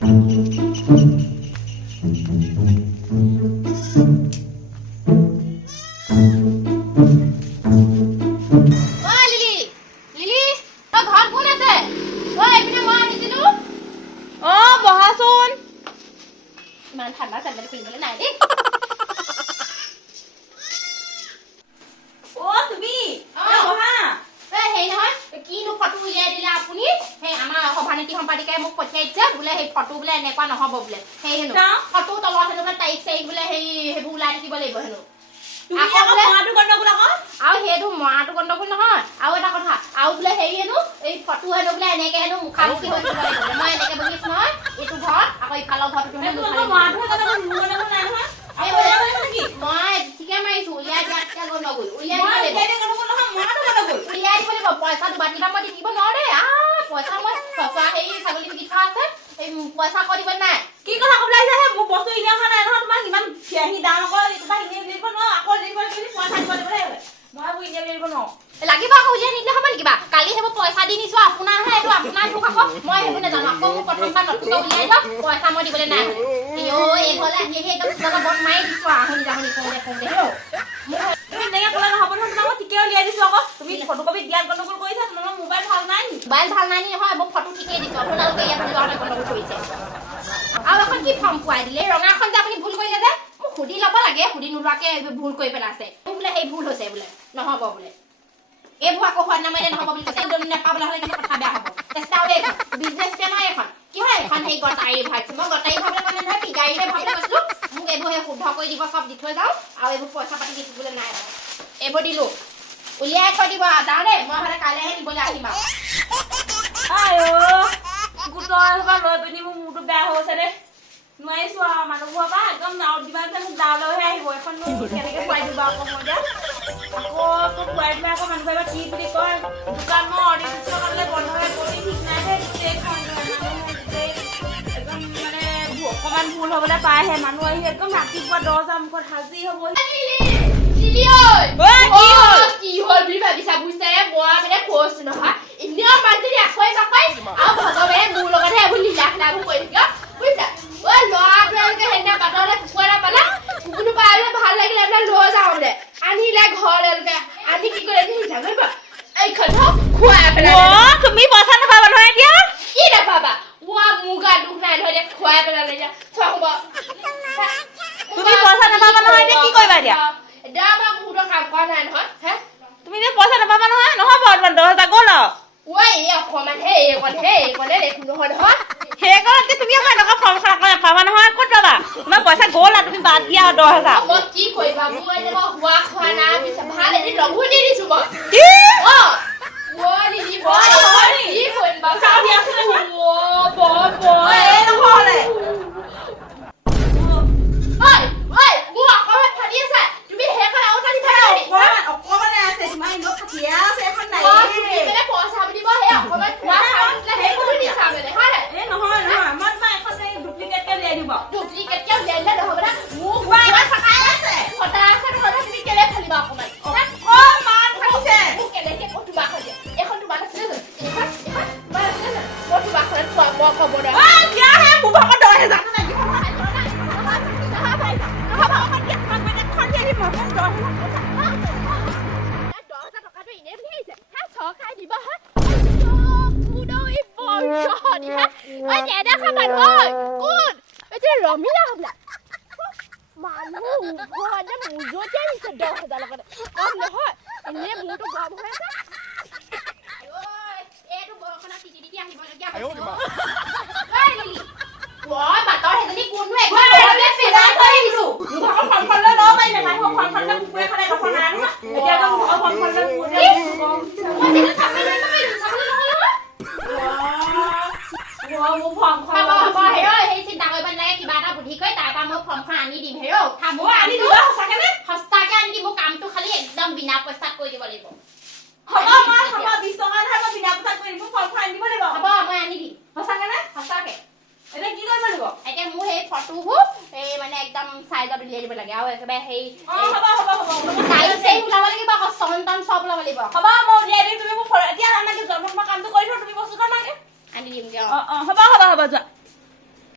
มันถัดมาสั่นมันคุยกันไหนดิโอ้তুমি হা সেই নহয় কিনো ফটো উলিয়াই দিলে আপুনি সেই আমাৰ সভানেত্ৰী সম্পাদিকাই মোক পঠিয়াইছে বোলে সেই ফটো বোলে এনেকুৱা নহ'ব বোলে সেই হেনো ফটো তলত হেনো তাৰিখ চাৰিখ বোলে সেইবোৰ ওলাই থাকিব লাগিব হেনো আৰু সেইটো মৰাটো গণ্ডগোল নহয় আৰু এটা কথা আৰু বোলে হেৰি হেনো এই ফটো হেনো বোলে এনেকে হেনো মুখামুখি হৈ থাকিব লাগিব মই এনেকে বহি আছো নহয় এইটো ঘৰত আকৌ ইফালৰ ঘৰটো মই ঠিকে মাৰিছো উলিয়াই দিয়া গণ্ডগোল উলিয়াই দিব লাগিব পইচা দুবাতিবা মই দি দিব নোৱাৰো দেই পইচা মই ফচা হেৰি ছাগলী বিকি থোৱা আছে এই পইচা কৈ দিব নাই কি কথা কবলৈ আহিছে মোক বস্তু ইনে অহা নাই নহয় তোমাক ইমান ফিয়াহি দাম আকৌ তোমাক ইনে দিব নোৱাৰো আকৌ দিব বুলি পইচা দিব লাগিব মই বু ইনে দিব নোৱাৰো লাগিব আকৌ উলিয়াই নিদিলে হ'ব নেকি বা কালি সেইবোৰ পইচা দি নিছো আপোনাৰহে এইটো আপোনাৰ দুখ আকৌ মই সেইবোৰ নাজানো আকৌ মোক প্ৰথমবাৰ নতুনকৈ উলিয়াই দিয়ক পইচা মই দিবলৈ নাই এই ঘৰলৈ আহি একদম চুলাকৈ বন মাৰি দিছো আহনি যাহনি কওঁতে কওঁতে তুমি এনেকৈ ক'লে নহ'ব নহয় তোমাক মই ঠিকে উলিয়াই দিছো আকৌ তুমি ফটোকপি দিয়াত গণ্ডগোল কৰিছা তোমাৰ মোবাইল ভাল নাই নি মোবাইল ভাল নাই নি নহয় মোক ফটো ঠিকেই দিছো আপোনালোকে ইয়াত যোৱাতে গণ্ডগোল কৰিছে আৰু এখন কি ফৰ্ম পোৱাই দিলে ৰঙাখন যে আপুনি ভুল কৰিলে যে মোক সুধি ল'ব লাগে সুধি নোলোৱাকৈ ভুল কৰি পেলাইছে বোলে সেই ভুল হৈছে বোলে নহ'ব বোলে এইবোৰ আকৌ হোৱা নামাৰিলে নহ'ব বুলি কৈছে নেপাবলৈ হ'লে কিন্তু কথা বেয়া হ'ব চেষ্টা কৰি বিজনেছ নহয় এখন কি হয় এখন সেই গটাৰী ভাবিছোঁ মই গটাৰী ভাবলৈ মানে নহয় গাড়ীৰে ভাবলৈ কৈছিলোঁ মোক এইবোৰ সেই শুদ্ধ কৰি দিব চব দি থৈ যাওঁ আৰু এইবোৰ পইচা পাতি দি দিবলৈ নাই এইবোৰ দিলোঁ উলিয়াই থৈ দিব যাওঁ দেই মই হ'লে কাইলৈহে নিবলৈ আহিম আৰু গোটৰ লৈ পিনি মোৰ মূৰটো বেয়া হৈছে দেই নোৱাৰিছো আৰু মানুহবোৰৰ পৰা একদম যিমান যে মোক দালৈহে আহিব এখন মোক কেনেকৈ খুৱাই দিবা আকৌ মই এতিয়া আকৌ তোক খুৱাই দিলে আকৌ মানুহে এবাৰ কি বুলি কয় দোকান মই অৰ্ডাৰ দিছিলোঁ কাৰণে বন্ধ হৈ কৰি ঠিক নাই একদম মানে অকণমান ভুল হ'বলৈ পাইহে মানুহ আহি একদম ৰাতিপুৱা 10টা মুখত হাজিৰ হ'ব কি হ'ল বুলি ভাবিছা বুজিছে মই মানে কৈছো নহয় এনেও মানুহজনী আখৈ বাখৈ আৰু ভগৱানে মোৰ লগতহে এইবোৰ লীলা খেলাবোৰ কৰি থাকিব বুজিছা ঐ ল'ৰাটোৱে সেইদিনা বাটলৈ কুকুৰা পালে কুকুৰটো পালে ভাল লাগিলে আপোনাৰ লৈ যাওঁ বোলে আনিলে ঘৰলৈকে আনি কি কৰে জানিব এইখন খুৱাই পেলালে তুমি পইচা নাপাবা নহয় এতিয়া কি নাপাবা মোৰ গা দুখ নাই নহয় এতিয়া খুৱাই পেলালে এতিয়া হ'ব তুমি পইচা নাপাবা নহয় এতিয়া কি কৰিবা এতিয়া দাবা মুহূৰ্তৰ কাম কৰা নাই নহয় হে তুমি এতিয়া পইচা নাপাবা নহয় নহ'ব 10,000 গ'ল আৰু ঐ অকণমান হে এইকণে দেখোন নহয় নহয় সেইকণতে তুমি আকৌ এনেকুৱা ফৰ্ম নাপাবা নহয় ক'ত পাবা তোমাৰ পইচা গ'ল আৰু তুমি বাদ দিয়া 10,000 মই কি কৰিবা মই এনেকুৱা হোৱা খোৱা নাই পিছে ভাল এদিন লগো দি দিছো মই কি কি কৰিবা চাওঁ দিয়াচোন মোৰ অকণমান ফাটি আছে তুমি সেইখন আৰু টানি অকণমান আছে তোমাৰ এনেও ফাটিয়ে আছে এখন নাই পইচা দিব সেই অকণমান নহয় মই তোমাক এখন ডুপ্লিকেটকে উলিয়াই দিব ডুপ্লিকেটকে উলিয়াই দিলে নহ'ব না মোক ফটাই আছে নহ'লে তুমি কেলে ফালিবা অকণমান অকণমান ফাটিছে মোক কেনেকৈ তোমাক দিয়া এখন তোমাক আছিলে মই তোমাক খোৱা খবৰ দিয়াহে মোৰ ভাগত 10,000 ৰমিলা হ'বলা মানুহ ঘৰতে মুজতে আহিছে 10,000 লগতে কম নহয় এনে মোৰতো গৰম হৈ আছে এইটো বৰষুণত তিতি তিতি আহিবলগীয়া হৈছে মই বাটৰ সেইজনী কোনটো একদম পেলাই থৈ আহিছো মোৰ ভাগত ফলফললৈ ল'ব পাৰিলে নাই ফলফললৈ কুকুৰে খালে নহয় এতিয়া একদম ফলফললৈ কুকুৰে মই দিলে চাকৰি নাই চাকৰি নহ'ল মোৰ ফৰ্মখন সেই চিন্তা কৰিব নালাগে কিবা এটা বুদ্ধি কৰি তাৰপৰা মই ফৰ্মখন আনি দিম মই আনি দিবা সঁচাকে আনি দিম কামটো খালি একদম বিনা পইচাত কৰি দিব লাগিব হ'ব 20 টকা ধৰে মই বিনা পইচাত কৰি দিম ফৰ্মখন আনি দিব লাগিব হ'ব মই আনি দিম সঁচাকে এতিয়া কি কৰিব লাগিব এতিয়া মোৰ সেই ফটোবোৰ এই মানে একদম সাইজত উলিয়াই দিব লাগে আৰু একেবাৰে সেই হ'ব সাইজ সেই ওলাব লাগিব আকৌ চন চব ওলাব লাগিব হ'ব মই উলিয়াই দিম তুমি মোক এতিয়া নালাগে জন্মৰ কামটো কৰি থওঁ তুমি বস্তুটো নালাগে আনি দিম হ'ব যোৱা